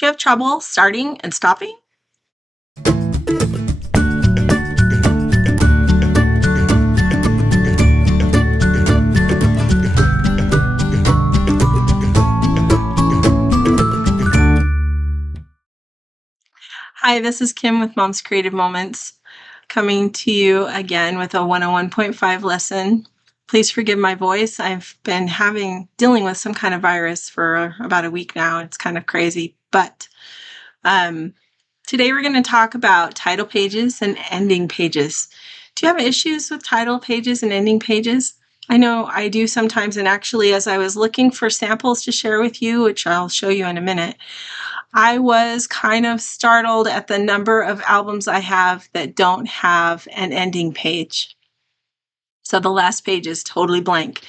Do you have trouble starting and stopping? Hi, this is Kim with Mom's Creative Moments, coming to you again with a 101.5 lesson. Please forgive my voice. I've been dealing with some kind of virus for about a week now. It's kind of crazy, but today we're going to talk about title pages and ending pages. Do you have issues with title pages and ending pages? I know I do sometimes, and actually as I was looking for samples to share with you, which I'll show you in a minute, I was kind of startled at the number of albums I have that don't have an ending page. So the last page is totally blank.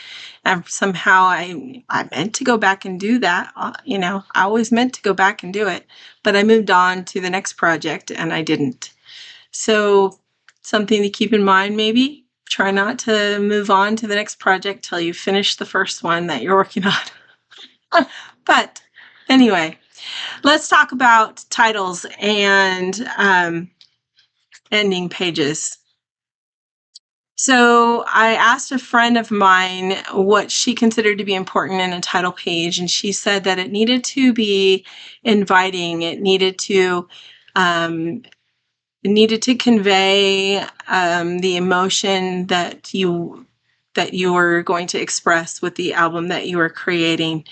And somehow I meant to go back and do that. I always meant to go back and do it, but I moved on to the next project and I didn't. So something to keep in mind, maybe try not to move on to the next project till you finish the first one that you're working on. But anyway, let's talk about titles and ending pages. So I asked a friend of mine what she considered to be important in a title page, and she said that it needed to be inviting. It needed to convey the emotion that you were going to express with the album that you were creating,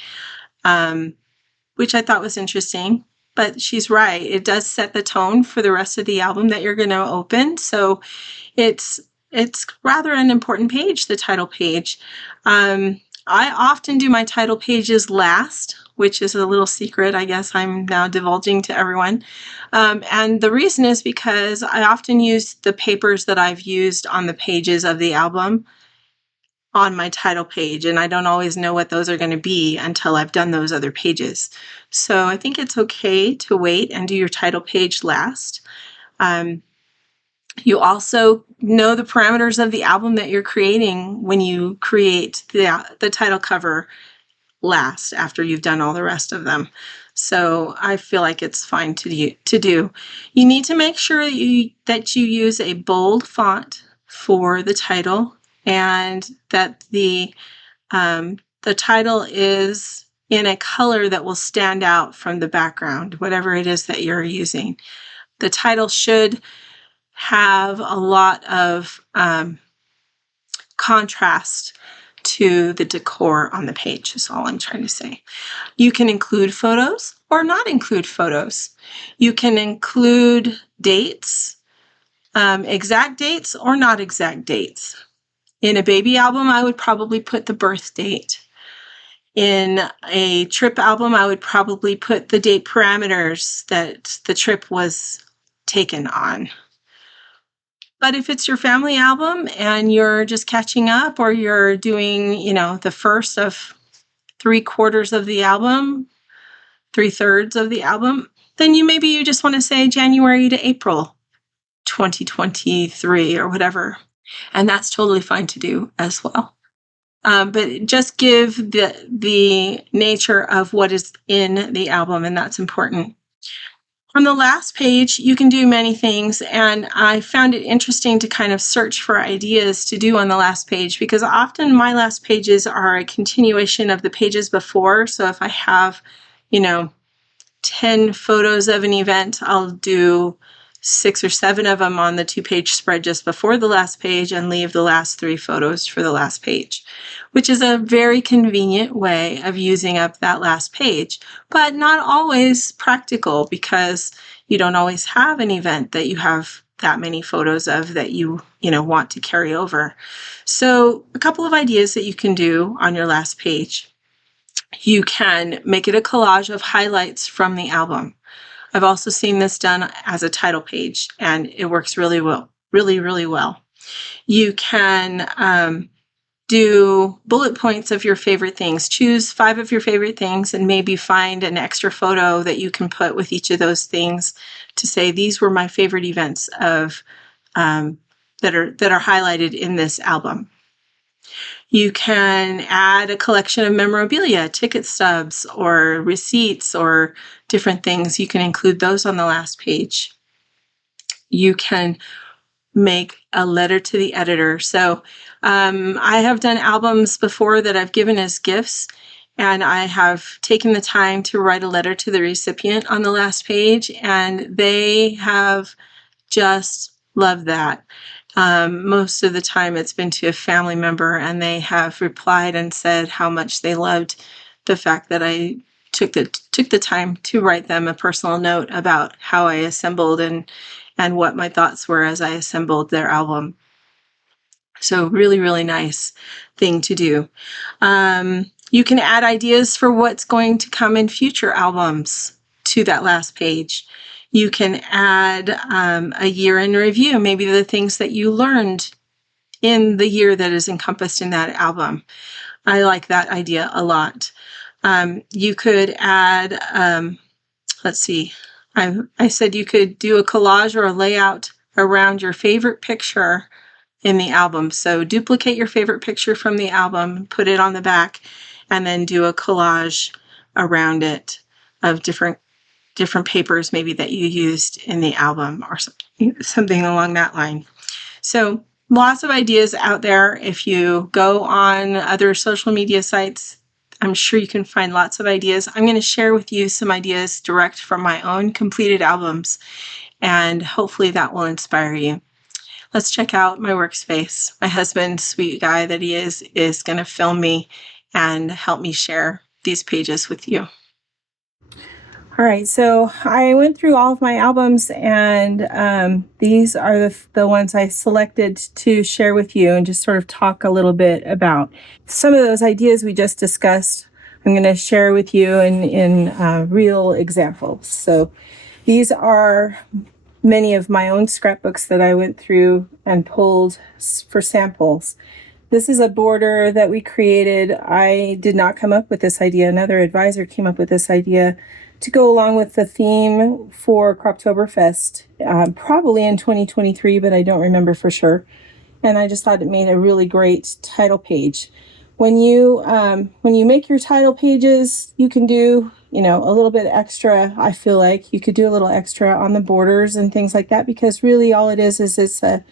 which I thought was interesting. But she's right. It does set the tone for the rest of the album that you're going to open. So it's rather an important page, the title page. I often do my title pages last, which is a little secret, I guess I'm now divulging to everyone. And the reason is because I often use the papers that I've used on the pages of the album on my title page, and I don't always know what those are going to be until I've done those other pages. So I think it's okay to wait and do your title page last. You also know the parameters of the album that you're creating when you create the title cover last, after you've done all the rest of them. So I feel like it's fine to do. You need to make sure that you use a bold font for the title, and that the title is in a color that will stand out from the background, whatever it is that you're using. The title should have a lot of contrast to the decor on the page, is all I'm trying to say. You can include photos or not include photos. You can include dates, exact dates or not exact dates. In a baby album, I would probably put the birth date. In a trip album, I would probably put the date parameters that the trip was taken on. But if it's your family album and you're just catching up, or you're doing, the first of 3/4 of the album, 3/3 of the album, then maybe you just want to say January to April 2023 or whatever. And that's totally fine to do as well. But just give the nature of what is in the album, and that's important. On the last page, you can do many things, and I found it interesting to kind of search for ideas to do on the last page, because often my last pages are a continuation of the pages before. So if I have, 10 photos of an event, I'll do 6 or 7 of them on the 2-page spread just before the last page and leave the last 3 photos for the last page, which is a very convenient way of using up that last page, but not always practical, because you don't always have an event that you have that many photos of that you want to carry over. So a couple of ideas that you can do on your last page. You can make it a collage of highlights from the album. I've also seen this done as a title page, and it works really well, really, really well. You can do bullet points of your favorite things. Choose 5 of your favorite things and maybe find an extra photo that you can put with each of those things to say, these were my favorite events of that are highlighted in this album. You can add a collection of memorabilia, ticket stubs, or receipts, or different things. You can include those on the last page. You can make a letter to the editor. So I have done albums before that I've given as gifts, and I have taken the time to write a letter to the recipient on the last page, and they have just loved that. Most of the time it's been to a family member, and they have replied and said how much they loved the fact that I took the time to write them a personal note about how I assembled and what my thoughts were as I assembled their album. So really, really nice thing to do. You can add ideas for what's going to come in future albums to that last page. You can add a year in review, maybe the things that you learned in the year that is encompassed in that album. I like that idea a lot. You could add, let's see, I said you could do a collage or a layout around your favorite picture in the album. So duplicate your favorite picture from the album, put it on the back, and then do a collage around it of different papers maybe that you used in the album or something along that line. So lots of ideas out there. If you go on other social media sites, I'm sure you can find lots of ideas. I'm going to share with you some ideas direct from my own completed albums, and hopefully that will inspire you. Let's check out my workspace. My husband, sweet guy that he is going to film me and help me share these pages with you. All right, so I went through all of my albums, and these are the ones I selected to share with you and just sort of talk a little bit about. Some of those ideas we just discussed, I'm going to share with you in real examples. So these are many of my own scrapbooks that I went through and pulled for samples. This is a border that we created. I did not come up with this idea. Another advisor came up with this idea to go along with the theme for Croptoberfest, probably in 2023, but I don't remember for sure. And I just thought it made a really great title page. When you make your title pages, you can do, a little bit extra. I feel like you could do a little extra on the borders and things like that, because really all it is it's an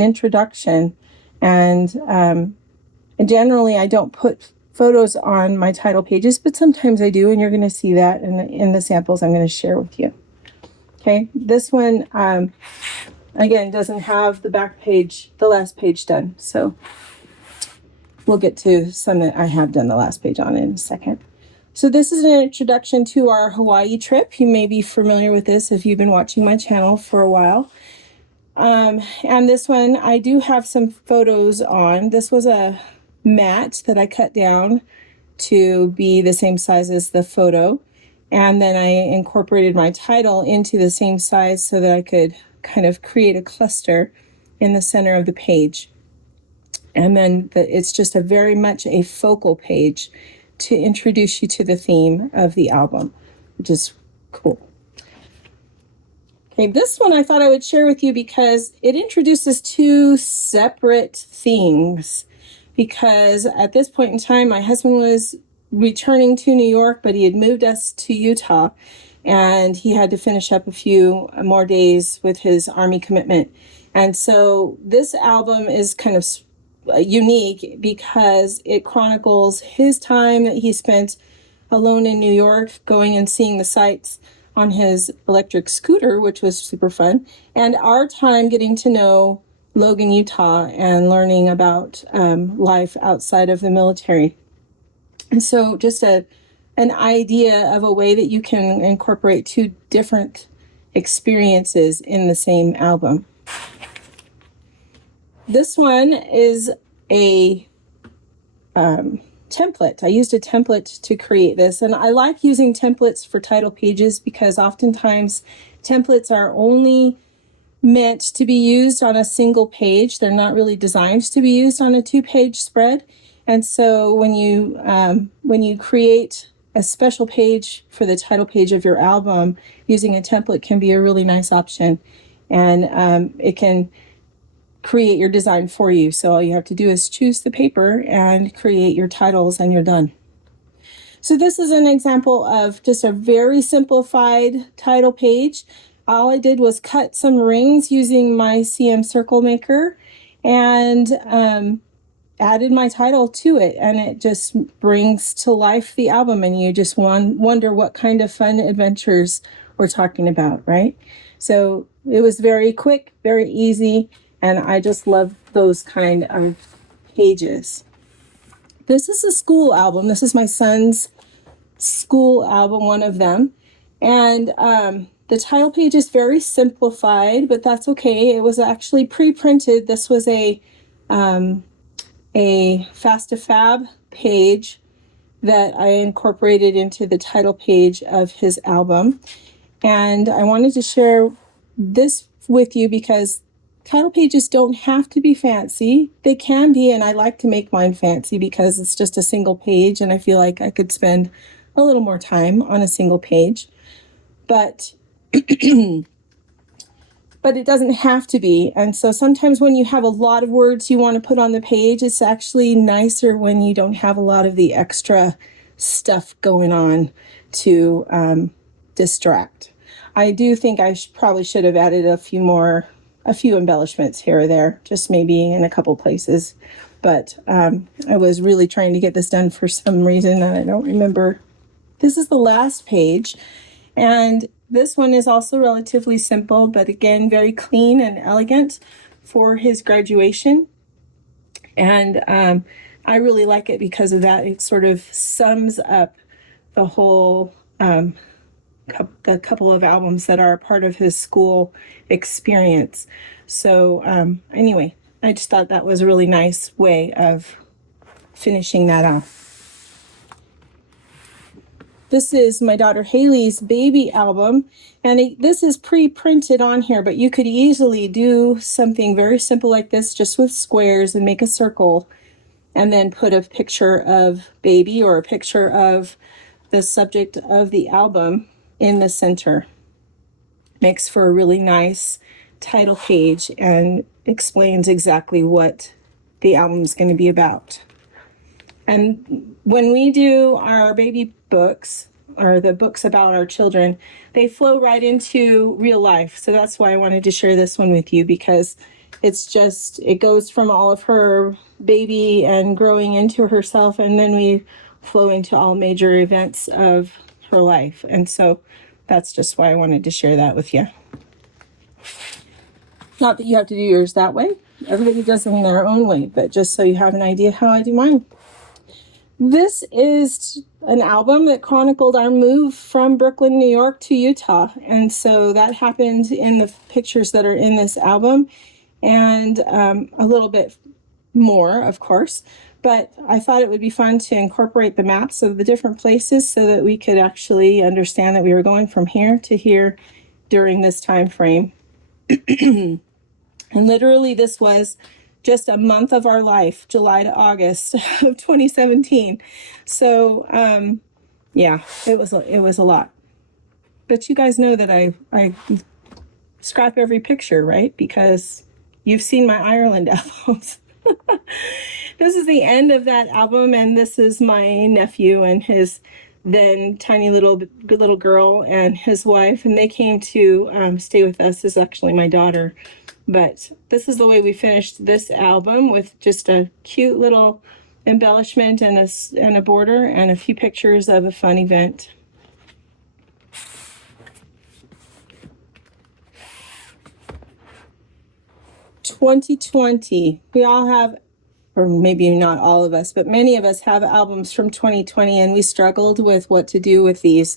introduction. And generally I don't put photos on my title pages, but sometimes I do, and you're going to see that in the samples I'm going to share with you. Okay, this one, again, doesn't have the last page done, so we'll get to some that I have done the last page on in a second. So this is an introduction to our Hawaii trip. You may be familiar with this if you've been watching my channel for a while. And this one, I do have some photos on. This was a mat that I cut down to be the same size as the photo. And then I incorporated my title into the same size so that I could kind of create a cluster in the center of the page. And then it's just very much a focal page to introduce you to the theme of the album, which is cool. Okay, this one I thought I would share with you because it introduces two separate themes. Because at this point in time, my husband was returning to New York, but he had moved us to Utah, and he had to finish up a few more days with his Army commitment. And so this album is kind of unique because it chronicles his time that he spent alone in New York, going and seeing the sights on his electric scooter, which was super fun, and our time getting to know Logan, Utah, and learning about life outside of the military. And so just an idea of a way that you can incorporate two different experiences in the same album. This one is a template. I used a template to create this, and I like using templates for title pages because oftentimes templates are only meant to be used on a single page. They're not really designed to be used on a 2-page spread. And so when you create a special page for the title page of your album, using a template can be a really nice option. And it can create your design for you. So all you have to do is choose the paper and create your titles and you're done. So this is an example of just a very simplified title page. All I did was cut some rings using my CM Circle Maker and added my title to it, and it just brings to life the album, and you just wonder what kind of fun adventures we're talking about, right? So it was very quick, very easy, and I just love those kind of pages. This is a school album. This is my son's school album, one of them. And the title page is very simplified, but that's okay. It was actually pre-printed. This was a Fast2Fab page that I incorporated into the title page of his album. And I wanted to share this with you because title pages don't have to be fancy. They can be, and I like to make mine fancy because it's just a single page, and I feel like I could spend a little more time on a single page. But but it doesn't have to be. And so sometimes when you have a lot of words you want to put on the page, it's actually nicer when you don't have a lot of the extra stuff going on to distract. I do think I probably should have added a few embellishments here or there, just maybe in a couple places. But I was really trying to get this done for some reason, and I don't remember. This is the last page, and this one is also relatively simple, but again, very clean and elegant for his graduation. And I really like it because of that. It sort of sums up the whole the couple of albums that are a part of his school experience. So anyway, I just thought that was a really nice way of finishing that off. This is my daughter Haley's baby album, and this is pre-printed on here, but you could easily do something very simple like this just with squares and make a circle and then put a picture of baby or a picture of the subject of the album in the center. Makes for a really nice title page and explains exactly what the album is going to be about. And when we do our baby books, or the books about our children, they flow right into real life. So that's why I wanted to share this one with you, because it goes from all of her baby and growing into herself, and then we flow into all major events of her life. And so that's just why I wanted to share that with you. Not that you have to do yours that way. Everybody does them in their own way, but just so you have an idea how I do mine. This is an album that chronicled our move from Brooklyn, New York to Utah. And so that happened in the pictures that are in this album, and a little bit more, of course. But I thought it would be fun to incorporate the maps of the different places so that we could actually understand that we were going from here to here during this time frame. And literally this was just a month of our life, July to August of 2017. So, yeah, it was a lot. But you guys know that I scrap every picture, right? Because you've seen my Ireland albums. This is the end of that album, and this is my nephew and his then tiny little girl and his wife, and they came to stay with us. This is actually my daughter. But this is the way we finished this album, with just a cute little embellishment and a border and a few pictures of a fun event. "2020. We all have, or maybe not all of us, but many of us have albums from 2020, and we struggled with what to do with these.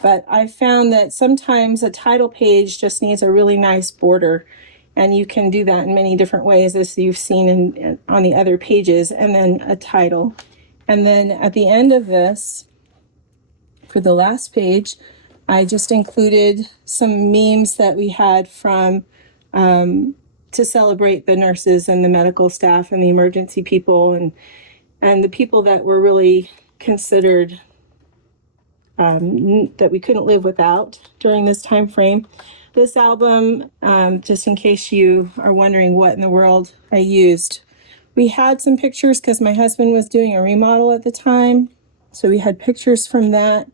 But I found that sometimes a title page just needs a really nice border. And you can do that in many different ways, as you've seen on the other pages, and then a title. And then at the end of this, for the last page, I just included some memes that we had from to celebrate the nurses and the medical staff and the emergency people and the people that were really considered that we couldn't live without during this time frame. This album, just in case you are wondering what in the world I used, we had some pictures because my husband was doing a remodel at the time. So we had pictures from that.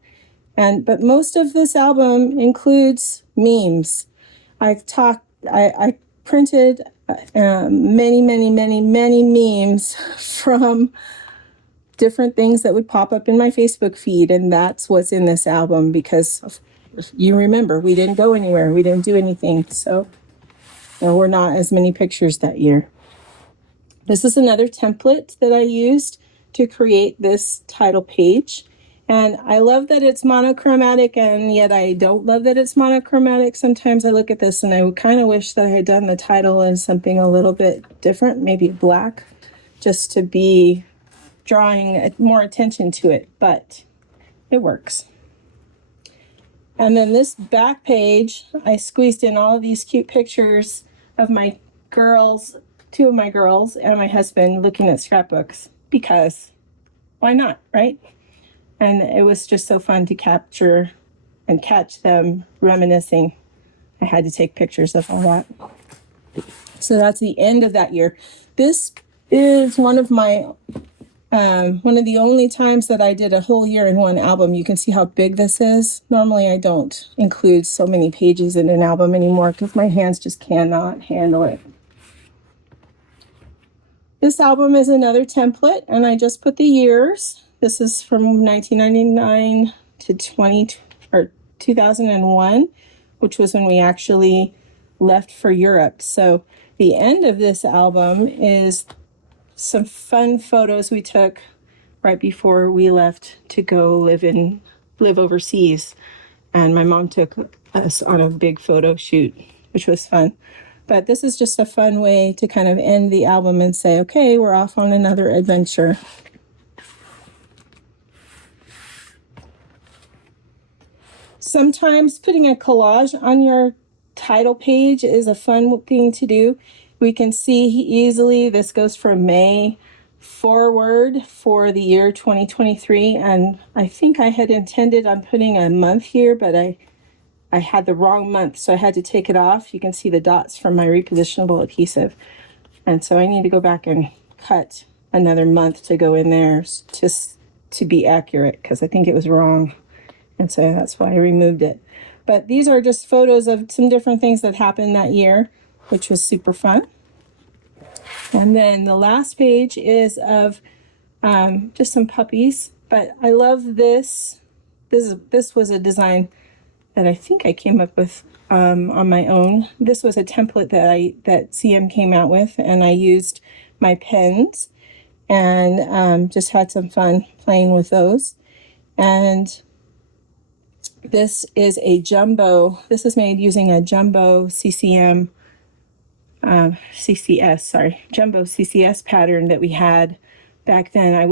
But most of this album includes memes. I printed many memes from different things that would pop up in my Facebook feed, and that's what's in this album because you remember we didn't go anywhere, we didn't do anything, so there were not as many pictures that year. This is another template that I used to create this title page. And I love that it's monochromatic, and yet I don't love that it's monochromatic. Sometimes I look at this and I kind of wish that I had done the title in something a little bit different, maybe black, just to be drawing more attention to it, but it works. And then this back page, I squeezed in all of these cute pictures of my girls, two of my girls and my husband looking at scrapbooks, because why not, right? And it was just so fun to capture and catch them reminiscing. I had to take pictures of all that. So that's the end of that year. This is one of the only times that I did a whole year in one album. You can see how big this is. Normally I don't include so many pages in an album anymore because my hands just cannot handle it. This album is another template, and I just put the years. This is from 1999 to 2001, which was when we actually left for Europe. So the end of this album is some fun photos we took right before we left to go live overseas. And my mom took us on a big photo shoot, which was fun. But this is just a fun way to kind of end the album and say, okay, we're off on another adventure. Sometimes putting a collage on your title page is a fun thing to do. We can see easily this goes from May forward for the year 2023. And I think I had intended on putting a month here, but I had the wrong month, so I had to take it off. You can see the dots from my repositionable adhesive. And so I need to go back and cut another month to go in there just to be accurate, because I think it was wrong. And so that's why I removed it. But these are just photos of some different things that happened that year, which was super fun. And then the last page is of just some puppies. But I love this. This was a design that I think I came up with on my own. This was a template that CM came out with, and I used my pens and just had some fun playing with those. And this is a jumbo. This is made using a jumbo jumbo CCS pattern that we had back then. I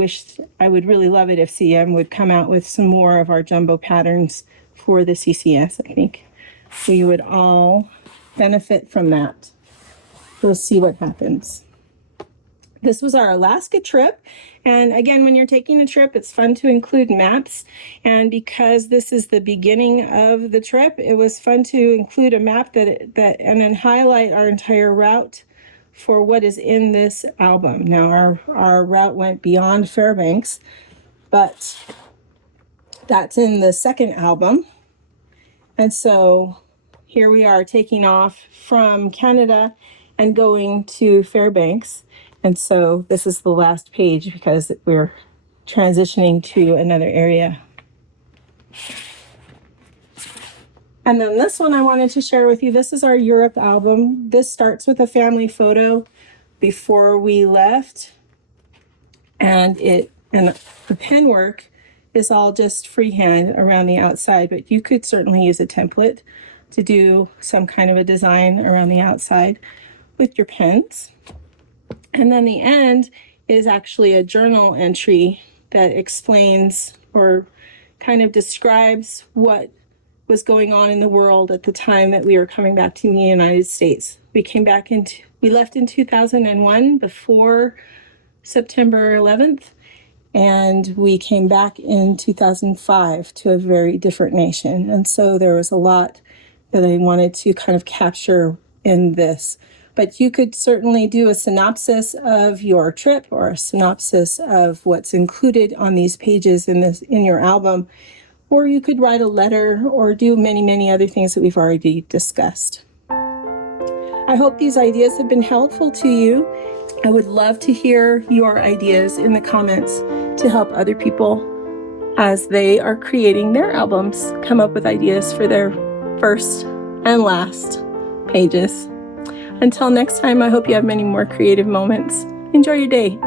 would really love it if CM would come out with some more of our jumbo patterns for the CCS. I think we would all benefit from that. We'll see what happens. This was our Alaska trip. And again, when you're taking a trip, it's fun to include maps. And because this is the beginning of the trip, it was fun to include a map and then highlight our entire route for what is in this album. Now, our route went beyond Fairbanks, but that's in the second album. And so here we are taking off from Canada and going to Fairbanks. And so this is the last page because we're transitioning to another area. And then this one I wanted to share with you. This is our Europe album. This starts with a family photo before we left. And the pen work is all just freehand around the outside, but you could certainly use a template to do some kind of a design around the outside with your pens. And then the end is actually a journal entry that explains or kind of describes what was going on in the world at the time that we were coming back to the United States. We left in 2001 before September 11th, and we came back in 2005 to a very different nation. And so there was a lot that I wanted to kind of capture in this. But you could certainly do a synopsis of your trip or a synopsis of what's included on these pages in your album, or you could write a letter or do many, many other things that we've already discussed. I hope these ideas have been helpful to you. I would love to hear your ideas in the comments to help other people as they are creating their albums come up with ideas for their first and last pages. Until next time, I hope you have many more creative moments. Enjoy your day.